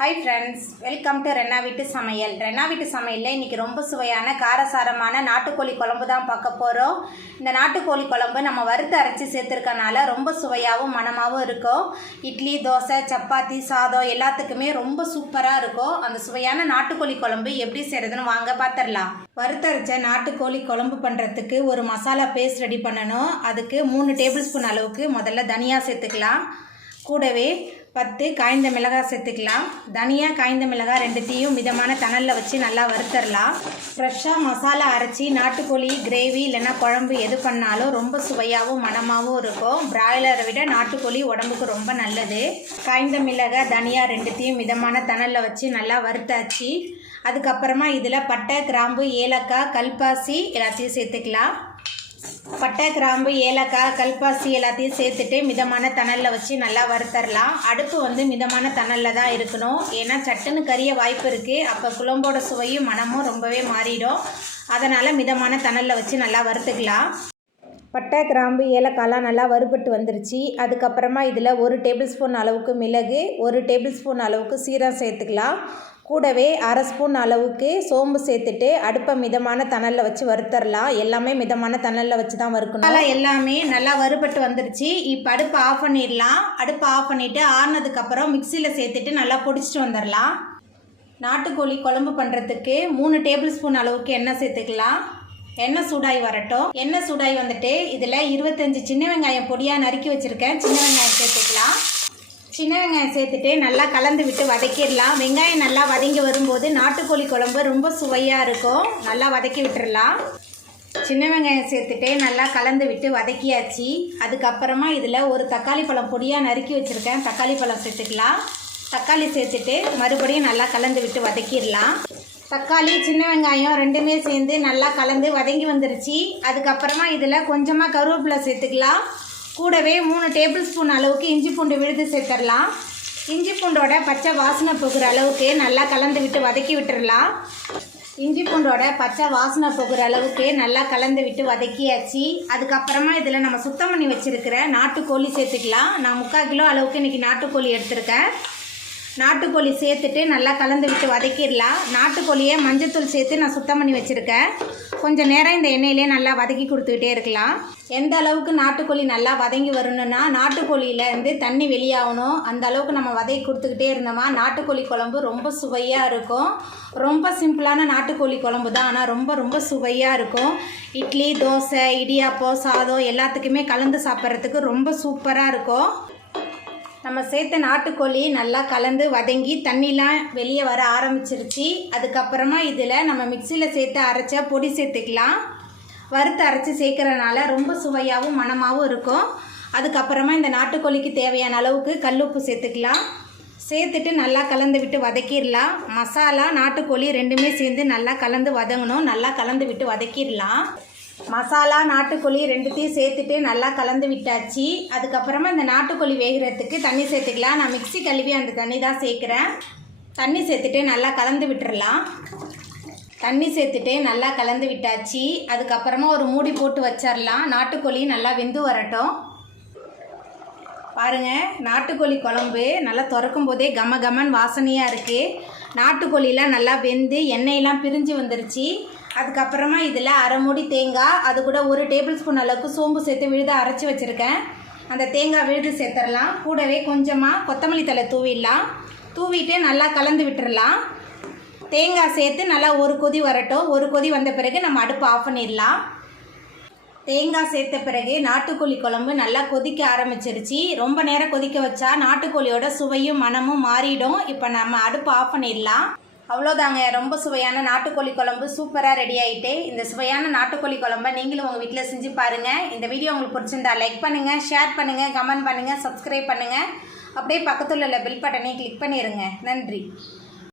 Hi friends, welcome to Renna வீட்டு சமையல். ரென்னா வீட்டு சமையல்ல இன்னைக்கு ரொம்ப சுவையான காரசாரமான நாட்டுக்கோழி குழம்பு தான் பார்க்க போறோம். இந்த நாட்டுக்கோழி குழம்பு நம்ம வறுத்து அரைச்சு சேர்த்திருக்கனால ரொம்ப சுவையாவும் மணமாவும் இருக்கும். இட்லி, தோசை, சப்பாத்தி, சாதம் எல்லாத்துக்குமே ரொம்ப சூப்பரா இருக்கும். அந்த சுவையான நாட்டுக்கோழி குழம்பு எப்படி செய்யறதுன்னு வாங்க பார்த்துடலாம். வறுத்தரைச்ச நாட்டுக்கோழி குழம்பு பண்ணுறதுக்கு ஒரு மசாலா பேஸ்ட் ரெடி பண்ணணும். அதுக்கு 3 டேபிள் ஸ்பூன் அளவுக்கு முதல்ல தனியா சேர்த்துக்கலாம். கூடவே 10 காய்ந்த மிளகாய் சேர்த்துக்கலாம். தனியா காய்ந்த மிளகாய் ரெண்டுத்தையும் மிதமான தணலில் வச்சு நல்லா வறுத்தரலாம். ஃப்ரெஷ்ஷாக மசாலா அரைச்சி நாட்டுக்கோழி கிரேவி இல்லைன்னா குழம்பு எது பண்ணாலும் ரொம்ப சுவையாகவும் மணமாகவும் இருக்கும். பிராய்லரை விட நாட்டுக்கோழி உடம்புக்கு ரொம்ப நல்லது. காய்ந்த மிளகாய் தனியா ரெண்டுத்தையும் மிதமான தணலில் வச்சு நல்லா வறுத்தாச்சு. அதுக்கப்புறமா இதில் பட்டை, கிராம்பு, ஏலக்காய், கல்பாசி எல்லாத்தையும் சேர்த்துக்கலாம். பட்டை, கிராம்பு, ஏலக்காய், கல்பாசி எல்லாத்தையும் சேர்த்துட்டு மிதமான தணலில் வச்சு நல்லா வறுத்தரலாம். அடுப்பு மிதமான தணலில் தான் இருக்கணும். ஏன்னா சட்டுன்னு கரிய வாய்ப்பு இருக்குது. அப்போ குழம்போட சுவையும் மனமும் ரொம்பவே மாறிடும். அதனால் மிதமான தணலில் வச்சு நல்லா வறுத்துக்கலாம். பட்டை, கிராம்பு, ஏலக்காய்லாம் நல்லா வறுபட்டு வந்துருச்சு. அதுக்கப்புறமா இதில் 1 டேபிள் ஸ்பூன் அளவுக்கு மிளகு, 1 டேபிள் ஸ்பூன் அளவுக்கு சீரகம் சேர்த்துக்கலாம். கூடவே 1/2 ஸ்பூன் அளவுக்கு சோம்பு சேர்த்துட்டு அடுப்பை மிதமான தணலில் வச்சு வறுத்தரலாம். எல்லாமே மிதமான தணலில் வச்சு தான் வறுக்கணும். அதனால் எல்லாமே நல்லா வறுபட்டு வந்துருச்சு. இப்போ அடுப்பை ஆஃப் பண்ணிடலாம். அடுப்பை ஆஃப் பண்ணிவிட்டு ஆறுனதுக்கப்புறம் மிக்சியில் சேர்த்துட்டு நல்லா பொடிச்சிட்டு வந்துடலாம். நாட்டுக்கோழி குழம்பு பண்ணுறதுக்கு 3 டேபிள் ஸ்பூன் அளவுக்கு எண்ணெய் சேர்த்துக்கலாம். எண்ணெய் சூடாகி வரட்டும். எண்ணெய் சூடாகி வந்துட்டு இதில் 25 சின்ன வெங்காயம் பொடியாக நறுக்கி வச்சுருக்கேன். சின்ன வெங்காயம் சேர்த்துக்கலாம். சின்ன வெங்காயம் சேர்த்துட்டு நல்லா கலந்து விட்டு வதக்கிடலாம். வெங்காயம் நல்லா வதங்கி வரும்போது நாட்டுக்கோழி குழம்பு ரொம்ப சுவையாக இருக்கும். நல்லா வதக்கி விட்டுடலாம். சின்ன வெங்காயம் சேர்த்துட்டு நல்லா கலந்து விட்டு வதக்கியாச்சு. அதுக்கப்புறமா இதில் ஒரு தக்காளி பழம் பொடியாக நறுக்கி வச்சுருக்கேன். தக்காளி பழம் சேர்த்துக்கலாம். தக்காளி சேர்த்துட்டு மறுபடியும் நல்லா கலந்து விட்டு வதக்கிடலாம். தக்காளி, சின்ன வெங்காயம் ரெண்டுமே சேர்ந்து நல்லா கலந்து வதங்கி வந்துருச்சு. அதுக்கப்புறமா இதில் கொஞ்சமாக கருவேப்பிலை சேர்த்துக்கலாம். கூடவே 3 டேபிள் ஸ்பூன் அளவுக்கு இஞ்சி பூண்டு விழுது சேர்த்துடலாம். இஞ்சி பூண்டோட பச்சை வாசனை போகிற அளவுக்கு நல்லா கலந்து விட்டு வதக்கி விட்டுடலாம். இஞ்சி பூண்டோட பச்சை வாசனை போகிற அளவுக்கு நல்லா கலந்து விட்டு வதக்கியாச்சு. அதுக்கப்புறமா இதில் நம்ம சுத்தம் பண்ணி வச்சுருக்கிற நாட்டுக்கோழி சேர்த்துக்கலாம். நான் 3/4 கிலோ அளவுக்கு இன்றைக்கி நாட்டுக்கோழி எடுத்திருக்கேன். நாட்டுக்கோழி சேர்த்துட்டு நல்லா கலந்து விட்டு வதக்கிடலாம். நாட்டுக்கோழியை மஞ்சத்தூள் சேர்த்து நான் சுத்தம் பண்ணி வச்சுருக்கேன். கொஞ்சம் நேரம் இந்த எண்ணெயிலே நல்லா வதக்கி கொடுத்துக்கிட்டே இருக்கலாம். எந்த அளவுக்கு நாட்டுக்கோழி நல்லா வதங்கி வரணும்னா நாட்டுக்கோழியிலேருந்து தண்ணி வெளியாகணும். அந்த அளவுக்கு நம்ம வதக்கி கொடுத்துக்கிட்டே இருந்தோமா நாட்டுக்கோழி குழம்பு ரொம்ப சுவையாக இருக்கும். ரொம்ப சிம்பிளான நாட்டுக்கோழி குழம்பு தான், ஆனால் ரொம்ப ரொம்ப சுவையாக இருக்கும். இட்லி, தோசை, இடியாப்பம், சாதம் எல்லாத்துக்குமே கலந்து சாப்பிட்றதுக்கு ரொம்ப சூப்பராக இருக்கும். நம்ம சேர்த்த நாட்டுக்கோழி நல்லா கலந்து வதங்கி தண்ணிலாம் வெளியே வர ஆரம்பிச்சிருச்சு. அதுக்கப்புறமா இதில் நம்ம மிக்சியில் சேர்த்து அரைச்ச பொடி சேர்த்துக்கலாம். வறுத்து அரைச்சி சேர்க்குறதுனால ரொம்ப சுவையாகவும் மணமாகவும் இருக்கும். அதுக்கப்புறமா இந்த நாட்டுக்கோழிக்கு தேவையான அளவுக்கு கல்லுப்பு சேர்த்துக்கலாம். சேர்த்துட்டு நல்லா கலந்து விட்டு வதக்கிடலாம். மசாலா, நாட்டுக்கோழி ரெண்டுமே சேர்ந்து நல்லா கலந்து வதங்கணும். நல்லா கலந்து விட்டு வதக்கிடலாம். மசாலா, நாட்டுக்கோழி ரெண்டுத்தையும் சேர்த்துட்டு நல்லா கலந்து விட்டாச்சு. அதுக்கப்புறமா இந்த நாட்டுக்கோழி வேகிறதுக்கு தண்ணி சேர்த்துக்கலாம். நான் மிக்ஸி கழுவி அந்த தண்ணி தான் சேர்க்குறேன். தண்ணி சேர்த்துட்டு நல்லா கலந்து விட்டுறலாம். தண்ணி சேர்த்துட்டு நல்லா கலந்து விட்டாச்சு. அதுக்கப்புறமா ஒரு மூடி போட்டு வச்சிடலாம். நாட்டுக்கோழி நல்லா வெந்து வரட்டும். பாருங்கள், நாட்டுக்கோழி குழம்பு நல்லா திறக்கும் போதே கம கமன் வாசனையாக இருக்குது. நாட்டுக்கோழிலாம் நல்லா வெந்து எண்ணெயெல்லாம் பிரிஞ்சு வந்துருச்சு. அதுக்கப்புறமா இதில் 1/2 மூடி தேங்காய், அது கூட 1 டேபிள் ஸ்பூன் அளவுக்கு சோம்பு சேர்த்து விழுத அரைச்சி வச்சுருக்கேன். அந்த தேங்காய் விழுது சேர்த்துடலாம். கூடவே கொஞ்சமாக கொத்தமல்லி தழை தூவிடலாம். தூவிட்டு நல்லா கலந்து விட்டுடலாம். தேங்காய் சேர்த்து நல்லா ஒரு கொதி வரட்டும். ஒரு கொதி வந்த பிறகு நம்ம அடுப்பு ஆஃப் பண்ணிடலாம். தேங்காய் சேர்த்த பிறகு நாட்டுக்கோழி குழம்பு நல்லா கொதிக்க ஆரம்பிச்சிருச்சு. ரொம்ப நேரம் கொதிக்க வச்சா நாட்டுக்கோழியோட சுவையும் மனமும் மாறிடும். இப்போ நம்ம அடுப்பு ஆஃப் பண்ணிடலாம். அவ்வளோதாங்க, ரொம்ப சுவையான நாட்டுக்கோழி குழம்பு சூப்பராக ரெடி ஆகிட்டு. இந்த சுவையான நாட்டுக்கோழி குழம்பை நீங்களும் உங்கள் வீட்டில் செஞ்சு பாருங்கள். இந்த வீடியோ உங்களுக்கு பிடிச்சிருந்தா லைக் பண்ணுங்கள், ஷேர் பண்ணுங்கள், கமெண்ட் பண்ணுங்கள், சப்ஸ்கிரைப் பண்ணுங்கள். அப்படியே பக்கத்தில் உள்ள பெல் பட்டனை கிளிக் பண்ணிடுங்க. நன்றி.